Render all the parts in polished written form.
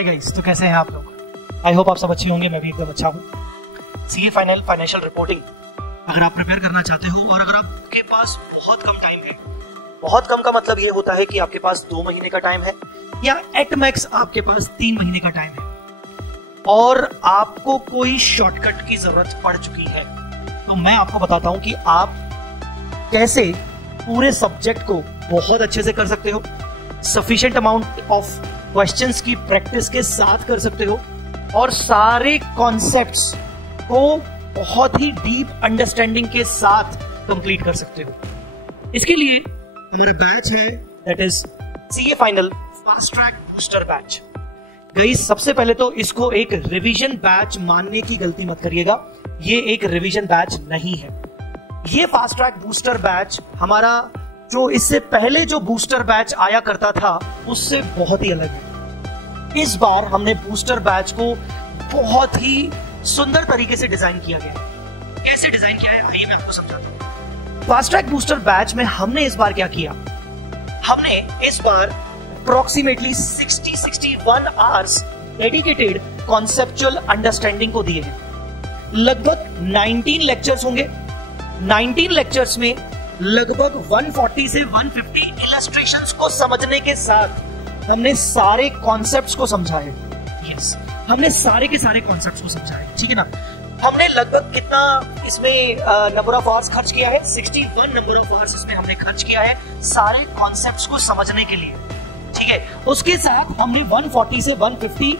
Hi guys, तो कैसे हैं आप लोग? आई होप आप सब अच्छे होंगे। मैं भी एकदम अच्छा हूँ। सीए फाइनल फाइनेंशियल रिपोर्टिंग अगर आप प्रिपेयर करना चाहते हो और अगर आपके पास बहुत कम टाइम है, बहुत कम का मतलब ये होता है कि आपके पास 2 महीने का टाइम है या एट मैक्स आपके पास 3 महीने का टाइम है और आपको कोई शॉर्टकट की जरूरत पड़ चुकी है, तो मैं आपको बताता हूं कि आप कैसे पूरे सब्जेक्ट को बहुत अच्छे से कर सकते हो, सफिशिएंट अमाउंट ऑफ क्वेश्चंस की प्रैक्टिस के साथ कर सकते हो और सारे कॉन्सेप्ट्स को बहुत ही डीप अंडरस्टैंडिंग के साथ कंप्लीट कर सकते हो। इसके लिए हमारा बैच है, that is CA final fast track booster batch. Guys, सबसे पहले तो इसको एक रिवीजन बैच मानने की गलती मत करिएगा। ये एक रिवीजन बैच नहीं है। ये फास्ट ट्रैक बूस्टर बैच हमारा जो इससे पहले जो बूस्टर बैच आया करता था उससे बहुत ही अलग है। इस बार हमने बूस्टर बैच को बहुत ही सुंदर तरीके से डिजाइन किया गया है। कैसे डिजाइन किया है आइए मैं आपको समझाता हूं। फास्ट ट्रैक बूस्टर बैच में हमने इस बार क्या किया, हमने इस बार approximately 60-61 hours dedicated conceptual understanding को दिए हैं। लगभग 19 लेक्चर्स होंगे। 19 लेक्चर्स में लगभग 140 से 150 इलस्ट्रेशंस को समझने के साथ हमने सारे कॉन्सेप्ट्स को समझा है। यस, हमने सारे के सारे कॉन्सेप्ट्स को समझा है, ठीक है ना। हमने लगभग कितना इसमें नंबर ऑफ आवर्स खर्च किया है? 61 नंबर ऑफ आवर्स इसमें हमने खर्च किया है सारे कॉन्सेप्ट्स को समझने के लिए, ठीक है। उसके साथ हमने 140 से 150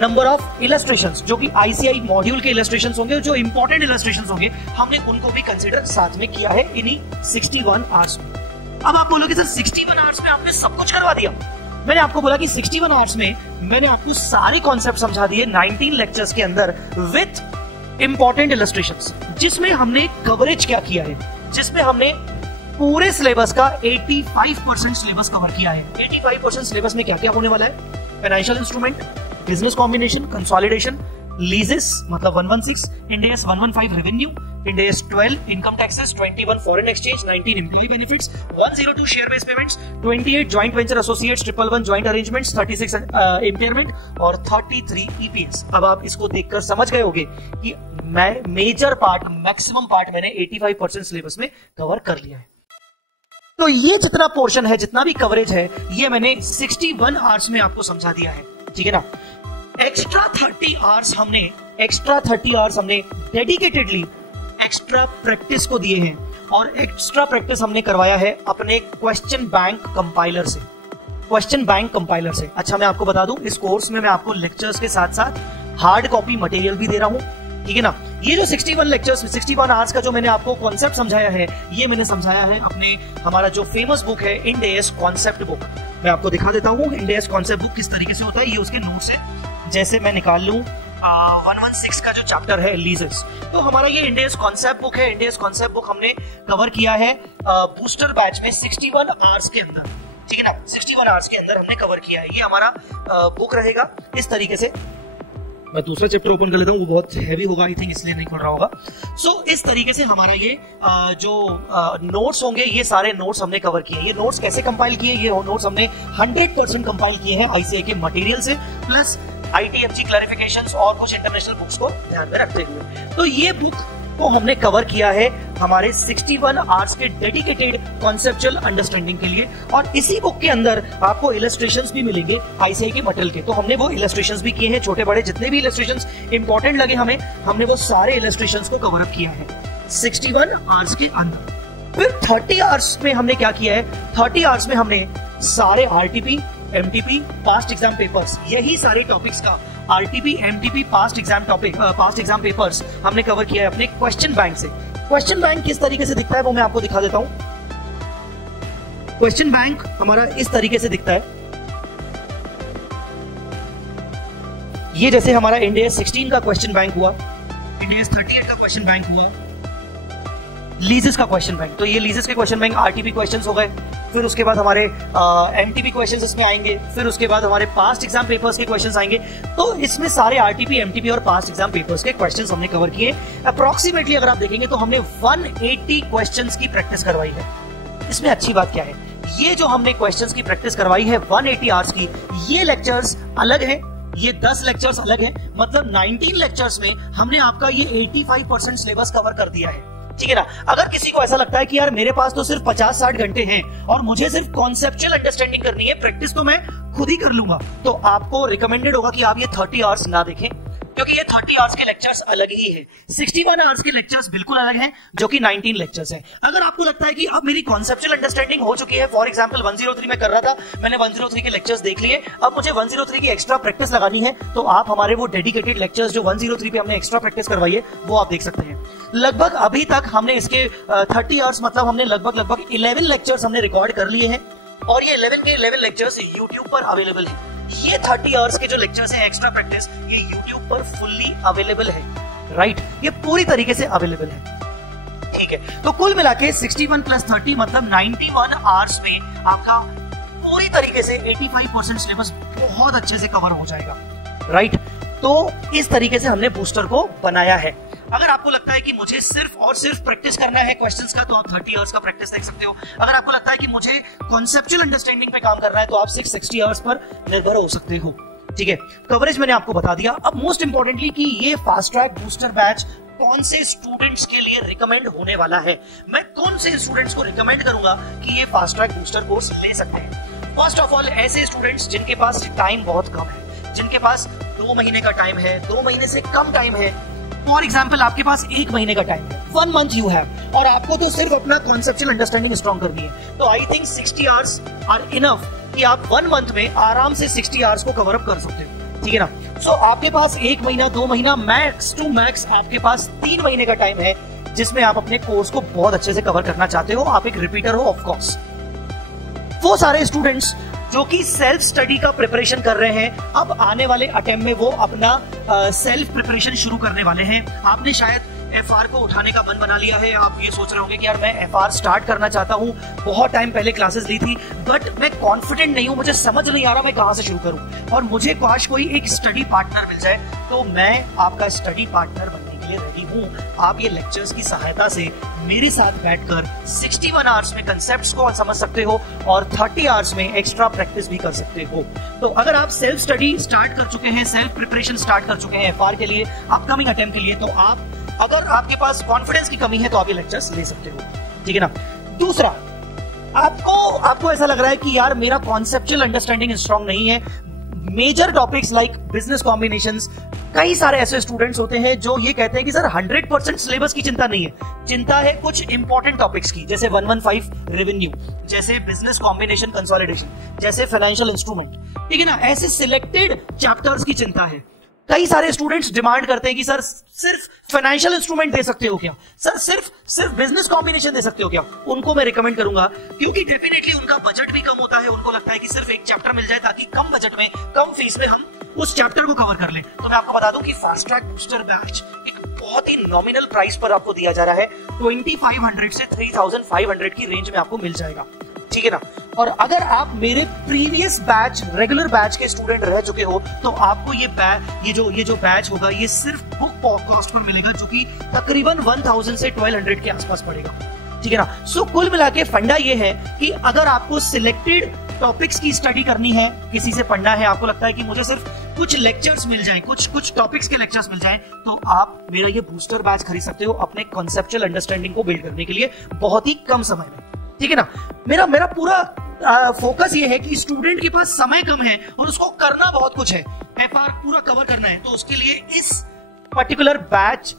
नंबर ऑफ इलस्ट्रेशंस, जो कि आईसीआई मॉड्यूल के इलस्ट्रेशंस होंगे, जो इंपॉर्टेंट इलस्ट्रेशंस होंगे, हमने उनको भी कंसीडर साथ में किया है इन्हीं 61 आवर्स में। अब आप बोलोगे सर 61 आवर्स में आपने सब कुछ करवा दिया। मैंने आपको बोला कि 61 आवर्स में मैंने आपको सारे कॉन्सेप्ट समझा दिए 19 लेक्चर्स के अंदर विथ इंपॉर्टेंट इलस्ट्रेशंस, जिसमें हमने कवरेज क्या किया है, जिसमें हमने पूरे सिलेबस का 85% सिलेबस कवर किया है। 85% सिलेबस में क्या क्या होने वाला है? Financial instrument, business combination, consolidation, leases मतलब 116, Ind AS 115 revenue, Ind AS 12 income taxes, 21 foreign exchange, 19 employ benefits, 102 share based payments, 28 joint venture associates, 111 joint arrangements, 36 impairment और 33 EPS। अब आप इसको देखकर समझ गए होंगे कि मैं मेजर पार्ट, मैक्सिमम पार्ट मैंने 85% सिलेबस में कवर कर लिया है। तो ये जितना पोर्शन है, जितना भी कवरेज है, ये मैंने 61 आवर्स में आपको समझा दिया है, ठीक है ना। एक्स्ट्रा 30 आवर्स हमने डेडिकेटेडली एक्स्ट्रा प्रैक्टिस को दिए हैं और एक्स्ट्रा प्रैक्टिस हमने करवाया है अपने क्वेश्चन बैंक कंपाइलर से। क्वेश्चन बैंक कंपाइलर से, अच्छा मैं आपको बता दूं, इस कोर्स में मैं आपको लेक्चर्स के साथ साथ हार्ड कॉपी मटेरियल भी दे रहा हूं, ठीक है ना। ये जो 61 लेक्चर्स, 61 आवर्स का जो मैंने आपको कॉन्सेप्ट समझाया है, ये मैंने समझाया है अपने हमारा जो फेमस बुक है इंड AS कॉन्सेप्ट बुक। मैं आपको दिखा देता हूँ इंड AS कॉन्सेप्ट बुक किस तरीके से होता है। ये उसके नोट्स है। जैसे मैं निकाल लूं 116 का जो चैप्टर है लीजेस, तो हमारा ये इंड AS कॉन्सेप्ट बुक है। इंड AS कॉन्सेप्ट बुक हमने कवर किया है बूस्टर बैच में 61 आवर्स के अंदर, ठीक है ना। 61 आवर्स के अंदर हमने कवर किया है। ये हमारा बुक रहेगा इस तरीके से। मैं दूसरा चैप्टर ओपन कर लेता हूँ, वो बहुत हैवी होगा आई थिंक, इसलिए नहीं खुल रहा होगा। सो इस तरीके से हमारा ये जो नोट्स होंगे, ये सारे नोट्स हमने कवर किए। ये नोट्स कैसे कंपाइल किए? ये नोट्स हमने 100% कंपाइल किए हैं आईसीआई के मटेरियल से, प्लस ITMG क्लैरिफिकेशंस और कुछ इंटरनेशनल बुक्स को ध्यान में रखते हुए। तो ये बुक को हमने कवर किया है हमारे 61 आवर्स के डेडिकेटेड कॉन्सेप्चुअल अंडरस्टैंडिंग के लिए। और इसी बुक के अंदर आपको इलस्ट्रेशंस भी मिलेंगे आईसीआई के मटेरियल के, तो हमने वो इलस्ट्रेशंस भी किए हैं, छोटे बड़े जितने भी इलस्ट्रेशंस इंपॉर्टेंट लगे हमें, हमने वो सारे इलस्ट्रेशंस को कवर अप किया है 61 आवर्स के अंदर। फिर 30 आवर्स में हमने क्या किया है? 30 आवर्स में हमने सारे RTP, MTP, past exam papers, यही सारे टॉपिक्स का RTP, MTP, past exam papers हमने कवर किया है अपने क्वेश्चन बैंक से। क्वेश्चन बैंक किस तरीके से दिखता है वो मैं आपको दिखा देता हूं। क्वेश्चन बैंक हमारा इस तरीके से दिखता है। ये जैसे हमारा इंड AS 16 का क्वेश्चन बैंक हुआ, इंड AS 38 का क्वेश्चन बैंक हुआ, लीजेस का क्वेश्चन बैंक। तो ये लीजेस के क्वेश्चन बैंक RTP क्वेश्चंस हो गए। फिर उसके बाद हमारे MTP क्वेश्चंस इसमें आएंगे। फिर उसके बाद हमारे पास्ट एग्जाम पेपर्स के क्वेश्चंस आएंगे। तो इसमें सारे RTP, MTP और पास्ट एग्जाम पेपर्स के क्वेश्चंस हमने कवर किए। अप्रोक्सीमेटली अगर आप देखेंगे तो हमने 180 क्वेश्चंस की प्रैक्टिस करवाई है। इसमें अच्छी बात क्या है, ये जो हमने क्वेश्चंस की प्रैक्टिस करवाई है 180 आवर्स की, ये लेक्चर्स अलग हैं ये 10 लेक्चर्स अलग है, मतलब 19 लेक्चर्स में हमने आपका ये 85% सिलेबस कवर कर दिया है, ठीक है ना। अगर किसी को ऐसा लगता है कि यार मेरे पास तो सिर्फ 50-60 घंटे हैं और मुझे सिर्फ कॉन्सेप्चुअल अंडरस्टैंडिंग करनी है, प्रैक्टिस तो मैं खुद ही कर लूंगा, तो आपको रिकमेंडेड होगा कि आप ये 30 आवर्स ना देखें, क्योंकि ये 30 आवर्स के लेक्चर्स अलग ही है। 61 आवर्स के लेक्चर्स बिल्कुल अलग हैं, जो कि 19 लेक्चर्स हैं। अगर आपको लगता है कि अब मेरी कॉन्सेप्चुअल अंडरस्टैंडिंग हो चुकी है, फॉर एग्जांपल 103 में कर रहा था, मैंने 103 के लेक्चर्स देख लिए, अब मुझे 103 की एक्स्ट्रा प्रैक्टिस लगानी है, तो आप हमारे वो डेडिकेटेड लेक्चर्स जो 103 पे हमने एक्स्ट्रा प्रैक्टिस करवाई है वो आप देख सकते हैं। लगभग अभी तक हमने इसके 30 आवर्स मतलब हमने लगभग 11 लेक्चर्स हमने रिकॉर्ड कर लिए हैं, और ये 11 के 11 लेक्चर्स यूट्यूब पर अवेलेबल है। ये 30 आवर्स के जो लेक्चर्स हैं एक्स्ट्रा प्रैक्टिस, ये YouTube पर फुल्ली अवेलेबल है, राइट, ये पूरी तरीके से अवेलेबल है, ठीक है। तो कुल मिला के 61 + 30 मतलब 91 आवर्स में आपका पूरी तरीके से 85% सिलेबस बहुत अच्छे से कवर हो जाएगा, राइट। तो इस तरीके से हमने बूस्टर को बनाया है। अगर आपको लगता है कि मुझे सिर्फ और सिर्फ प्रैक्टिस करना है क्वेश्चंस का, तो आप 30 आवर्स का प्रैक्टिस देख सकते हो। अगर आपको लगता है कि मुझे कॉन्सेप्चुअल अंडरस्टैंडिंग पे काम करना है, तो आप 660 आवर्स पर निर्भर हो सकते हो, ठीक है। कवरेज मैंने आपको बता दिया। अब मोस्ट इंपॉर्टेंटली कि ये फास्ट ट्रैक बूस्टर बैच कौन से स्टूडेंट्स के लिए रिकमेंड होने वाला है, मैं कौन से स्टूडेंट्स को रिकमेंड करूंगा कि ये फास्ट ट्रैक बूस्टर कोर्स ले सकते हैं। फर्स्ट ऑफ ऑल ऐसे स्टूडेंट्स जिनके पास टाइम बहुत कम है, जिनके पास 2 महीने का टाइम है, 2 महीने से कम टाइम है, फॉर एग्जाम्पल आपके पास 1 महीने का टाइम है, 1 मंथ यू हैव, और आपको तो सिर्फ अपना कॉन्सेप्चुअल अंडरस्टैंडिंग स्ट्रॉन्ग करनी है, तो I think 60 hours are enough कि आप 1 मंथ में आराम से 60 आवर्स को कवर अप कर सकते हो, ठीक है ना। सो आपके पास 1 महीना 2 महीना मैक्स टू मैक्स आपके पास 3 महीने का टाइम है, जिसमें आप अपने कोर्स को बहुत अच्छे से कवर करना चाहते हो। आप एक रिपीटर हो ऑफ कोर्स। वो सारे स्टूडेंट्स जो कि सेल्फ स्टडी का प्रिपरेशन कर रहे हैं, अब आने वाले अटेम्प्ट में वो अपना सेल्फ प्रिपरेशन शुरू करने वाले हैं। आपने शायद एफआर को उठाने का मन बना लिया है, आप ये सोच रहे होंगे कि यार मैं एफआर स्टार्ट करना चाहता हूँ, बहुत टाइम पहले क्लासेस ली थी, बट मैं कॉन्फिडेंट नहीं हूँ, मुझे समझ नहीं आ रहा मैं कहाँ से शुरू करूँ, और मुझे काश कोई एक स्टडी पार्टनर मिल जाए, तो मैं आपका स्टडी पार्टनर बनने के लिए रेडी हूँ। आप ये लेक्चर्स की सहायता से मेरे साथ बैठकर 61 आवर्स में कंसेप्ट्स को समझ सकते हो और 30 आवर्स में एक्स्ट्रा प्रैक्टिस भी कर सकते हो। तो अगर आप सेल्फ स्टडी स्टार्ट कर चुके हैं, सेल्फ प्रिपरेशन स्टार्ट कर चुके हैं एफआर के लिए, अपकमिंग अटेम्प्ट के लिए, तो आप अगर आपके पास कॉन्फिडेंस की कमी है तो आप ये लेक्चर्स ले सकते हो, ठीक है ना। दूसरा, आपको ऐसा लग रहा है कि यार मेरा कॉन्सेप्चुअल अंडरस्टैंडिंग स्ट्रांग नहीं है, major topics like business combinations, कई सारे ऐसे स्टूडेंट्स होते हैं जो ये कहते हैं कि सर 100% सिलेबस की चिंता नहीं है, चिंता है कुछ इंपॉर्टेंट टॉपिक्स की, जैसे 115 रेवेन्यू, जैसे बिजनेस कॉम्बिनेशन कंसोलिडेशन, जैसे फाइनेंशियल इंस्ट्रूमेंट, ठीक है ना। ऐसे सिलेक्टेड चैप्टर्स की चिंता है। कई सारे स्टूडेंट्स डिमांड करते हैं कि सर सिर्फ फाइनेंशियल इंस्ट्रूमेंट दे सकते हो क्या, सर सिर्फ बिजनेस कॉम्बिनेशन दे सकते हो क्या। उनको मैं रिकमेंड करूंगा, क्योंकि डेफिनेटली उनका बजट भी कम होता है, उनको लगता है कि सिर्फ एक चैप्टर मिल जाए ताकि कम बजट में कम फीस में हम उस चैप्टर को कवर कर लें। तो मैं आपको बता दूं कि फास्ट ट्रैक बूस्टर बैच एक बहुत ही नॉमिनल प्राइस पर आपको दिया जा रहा है, 2500 से 3500 की रेंज में आपको मिल जाएगा, ठीक है ना। और अगर आप मेरे प्रीवियस बैच रेगुलर बैच के स्टूडेंट रह चुके हो, तो आपको ये जो बैच होगा ये सिर्फ बुक कॉस्ट पर मिलेगा, जो कि तकरीबन 1000 से 1200 के आसपास पड़ेगा, ठीक है ना। सो कुल मिला के फंडा ये है कि अगर आपको सिलेक्टेड टॉपिक्स की स्टडी करनी है, किसी से पढ़ना है, आपको लगता है कि मुझे सिर्फ कुछ लेक्चर्स मिल जाएं, कुछ टॉपिक्स के लेक्चर्स मिल जाएं, तो आप मेरा ये बूस्टर बैच खरीद सकते हो अपने कॉन्सेप्चुअल अंडरस्टैंडिंग को बिल्ड करने के लिए बहुत ही कम समय में, ठीक है ना। मेरा पूरा फोकस ये है कि स्टूडेंट के पास समय कम है और उसको करना बहुत कुछ है, एफआर पूरा कवर करना है, तो उसके लिए इस पर्टिकुलर बैच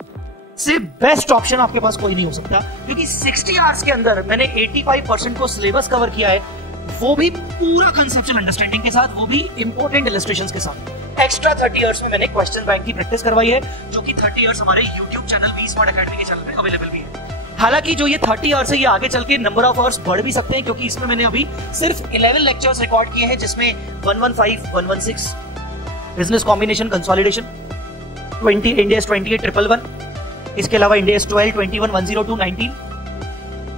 से बेस्ट ऑप्शन आपके पास कोई नहीं हो सकता, क्योंकि 60 आवर्स के अंदर मैंने 85% को सिलेबस कवर किया है, वो भी पूरा कंसेप्चुअल अंडरस्टैंडिंग के साथ, वो भी इंपॉर्टेंट इलस्ट्रेशंस के साथ। एक्स्ट्रा 30 आवर्स में मैंने क्वेश्चन बैंक की प्रैक्टिस करवाई है, जो कि 30 आवर्स हमारे YouTube channel V smart academy के चैनल पे अवेलेबल भी है। हालांकि जो ये 30 आवर्स है, ये आगे चल के नंबर ऑफ आवर्स बढ़ भी सकते हैं, क्योंकि इसमें मैंने अभी सिर्फ 11 लेक्चर्स रिकॉर्ड किए हैं, जिसमें 115, 116 बिजनेस कॉम्बिनेशन कंसोलिडेशन, 20 इंडियस 28 111, इसके अलावा इंडियस 12 21 102 19,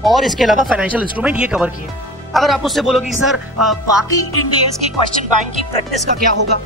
और इसके अलावा फाइनेंशियल इंस्ट्रूमेंट ये कवर किए। अगर आप मुझसे बोलोगे सर बाकी इंडियस की क्वेश्चन बैंक की प्रैक्टिस का क्या होगा,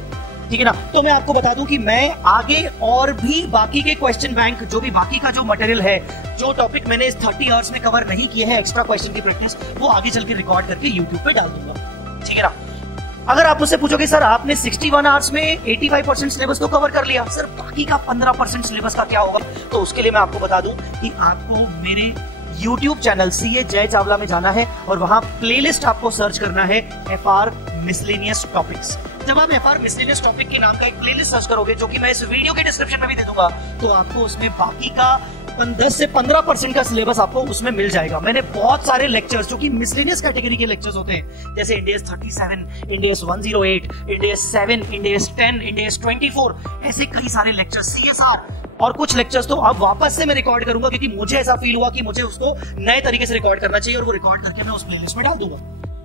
ठीक है ना, तो मैं आपको बता दूं कि मैं आगे और भी बाकी के क्वेश्चन बैंक, जो भी बाकी का जो मटेरियल है, जो टॉपिक मैंने इस 30 आवर्स में कवर नहीं किए हैं एक्स्ट्रा क्वेश्चन की प्रैक्टिस, वो आगे चल के रिकॉर्ड करके यूट्यूब पे डाल दूंगा, ठीक है ना। अगर आप मुझसे पूछोगे सर आपने 61 आवर्स में 85% सिलेबस तो कवर कर लिया, सर बाकी का 15% सिलेबस का क्या होगा? तो उसके लिए मैं आपको बता दूं कि आपको मेरे YouTube चैनल सीए जय चावला में जाना है और वहां प्लेलिस्ट आपको सर्च करना है FR मिसलेनियस टॉपिक्स। जब आप FR मिसलेनियस टॉपिक के नाम का एक प्लेलिस्ट सर्च करोगे, जो कि मैं इस वीडियो के डिस्क्रिप्शन में भी दे दूंगा, तो आपको उसमें बाकी का 10 से 15% का सिलेबस आपको उसमें मिल जाएगा। मैंने बहुत सारे लेक्चर्स जो कि मिसलेनियस कैटेगरी के लेक्चर्स होते हैं, जैसे इंडेस 37, इंडेस 108, इंडेस 7, इंडेस 10, इंडेस 24, ऐसे कई सारे लेक्चर्स, CSR और कुछ लेक्चर्स तो अब वापस से मैं रिकॉर्ड करूंगा, क्योंकि मुझे ऐसा फील हुआ कि मुझे उसको नए तरीके से रिकॉर्ड करना चाहिए और वो रिकॉर्ड करके मैं उस प्लेलिस्ट में डाल दूंगा।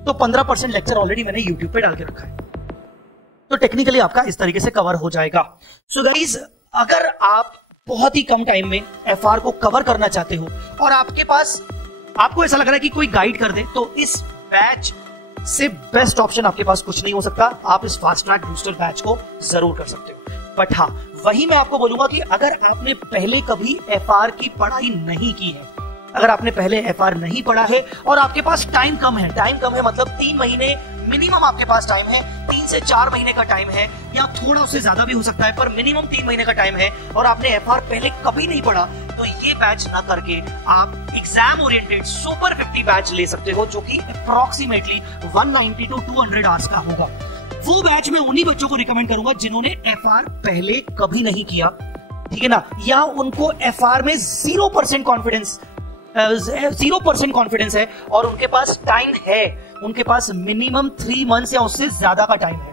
तो 15% लेक्चर ऑलरेडी मैंने YouTube पे डाल के रखा है, तो टेक्निकली आपका इस तरीके से कवर हो जाएगा। सो गाइस, अगर आप बहुत ही कम टाइम में FR को कवर करना चाहते हो और आपको ऐसा लग रहा है कि कोई गाइड कर दे, तो इस बैच से बेस्ट ऑप्शन आपके पास कुछ नहीं हो सकता। आप इस फास्ट ट्रैक बूस्टर बैच को जरूर कर सकते हो। बट हाँ, वही मैं आपको बोलूंगा कि अगर आपने पहले कभी FR की पढ़ाई नहीं की है, अगर आपने पहले FR नहीं पढ़ा है और आपके पास टाइम कम है मतलब 3 महीने मिनिमम आपके पास टाइम है, 3 से 4 महीने का टाइम है, या थोड़ा उससे ज्यादा भी हो सकता है, पर मिनिमम 3 महीने का टाइम है और आपने FR पहले कभी नहीं पढ़ा, तो ये बैच ना करके आप एग्जाम ओरिएंटेड सुपर 50 बैच ले सकते हो, जो कि अप्रोक्सीमेटली 190 to 200 आवर्स का होगा। वो बैच मैं उन्हीं बच्चों को रिकमेंड करूंगा जिन्होंने FR पहले कभी नहीं किया, ठीक है ना, या उनको FR में 0% कॉन्फिडेंस है और उनके पास टाइम है, उनके पास मिनिमम 3 मंथ्स या उससे ज्यादा का टाइम है।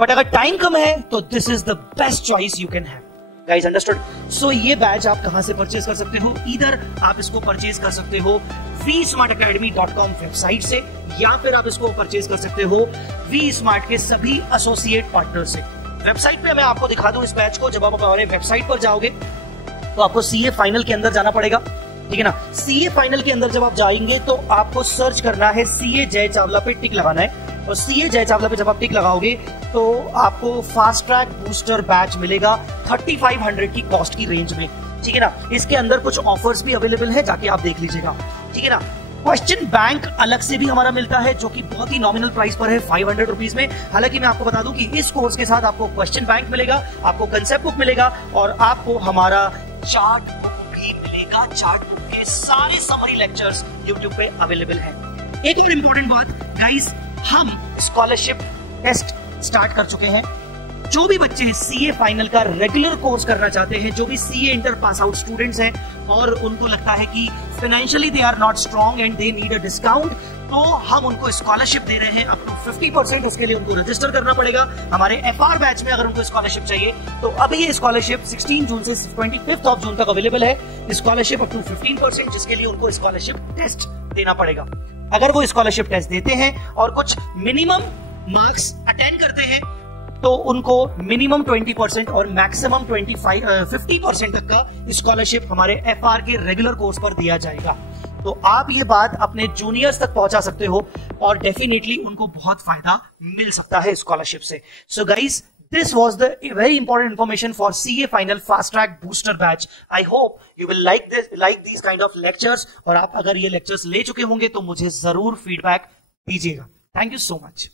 बट अगर टाइम कम है तो this is the best choice you can have. Guys understood? So ये बैच आप कहां से परचेज कर सकते हो? इधर आप इसको परचेज कर सकते हो vsmartacademy.com वेबसाइट से, या फिर आप इसको परचेज कर सकते हो vsmart के सभी एसोसिएट पार्टनर से। वेबसाइट पे मैं आपको दिखा दूं इस बैच को। जब आप हमारे वेबसाइट पर जाओगे तो आपको CA फाइनल के अंदर जाना पड़ेगा, ठीक है ना। CA फाइनल के अंदर जब आप जाएंगे तो आपको सर्च करना है CA जय चावला पे टिक लगाना है, और CA जय चावला पे जब आप टिक लगाओगे तो आपको फास्ट ट्रैक बूस्टर बैच मिलेगा 3500 की कॉस्ट की रेंज में, ठीक है ना। इसके अंदर कुछ ऑफर्स भी अवेलेबल है, जाके आप देख लीजिएगा, ठीक है ना। क्वेश्चन बैंक अलग से भी हमारा मिलता है, जो कि बहुत ही नॉमिनल प्राइस पर है 500 रुपीज में। हालांकि मैं आपको बता दूं कि इस कोर्स के साथ आपको क्वेश्चन बैंक मिलेगा, आपको कंसेप्ट बुक मिलेगा और आपको हमारा चार्ट बुक भी मिलेगा। चार्ट बुक के सारे समरी लेक्चर्स YouTube पे अवेलेबल है। एक और इम्पोर्टेंट बात गाइस, हम स्कॉलरशिप टेस्ट स्टार्ट कर चुके हैं। जो भी बच्चे CA फाइनल का रेगुलर कोर्स करना चाहते हैं, जो भी CA inter pass out students हैं और उनको लगता है कि financially they are not strong and they need a discount, तो हम उनको स्कॉलरशिप दे रहे हैं अप टू 50%। इसके लिए उनको रजिस्टर करना पड़ेगा हमारे FR बैच में। अगर उनको स्कॉलरशिप चाहिए तो अभी ये स्कॉलरशिप 16 जून से 25 ऑफ जून तक अवेलेबल है। स्कॉलरशिप अप टू 15%, जिसके लिए उनको स्कॉलरशिप टेस्ट देना पड़ेगा। अगर वो स्कॉलरशिप टेस्ट देते हैं और कुछ मिनिमम मार्क्स अटेंड करते हैं तो उनको मिनिमम 20% और मैक्सिमम 50% तक का स्कॉलरशिप हमारे FR के रेगुलर कोर्स पर दिया जाएगा। तो आप ये बात अपने जूनियर्स तक पहुंचा सकते हो और डेफिनेटली उनको बहुत फायदा मिल सकता है स्कॉलरशिप से। So guys, this was the very important information for CA Final Fast Track Booster Batch. I hope you will like these kind of lectures. और आप अगर ये lectures ले चुके होंगे तो मुझे जरूर feedback दीजिएगा। Thank you so much.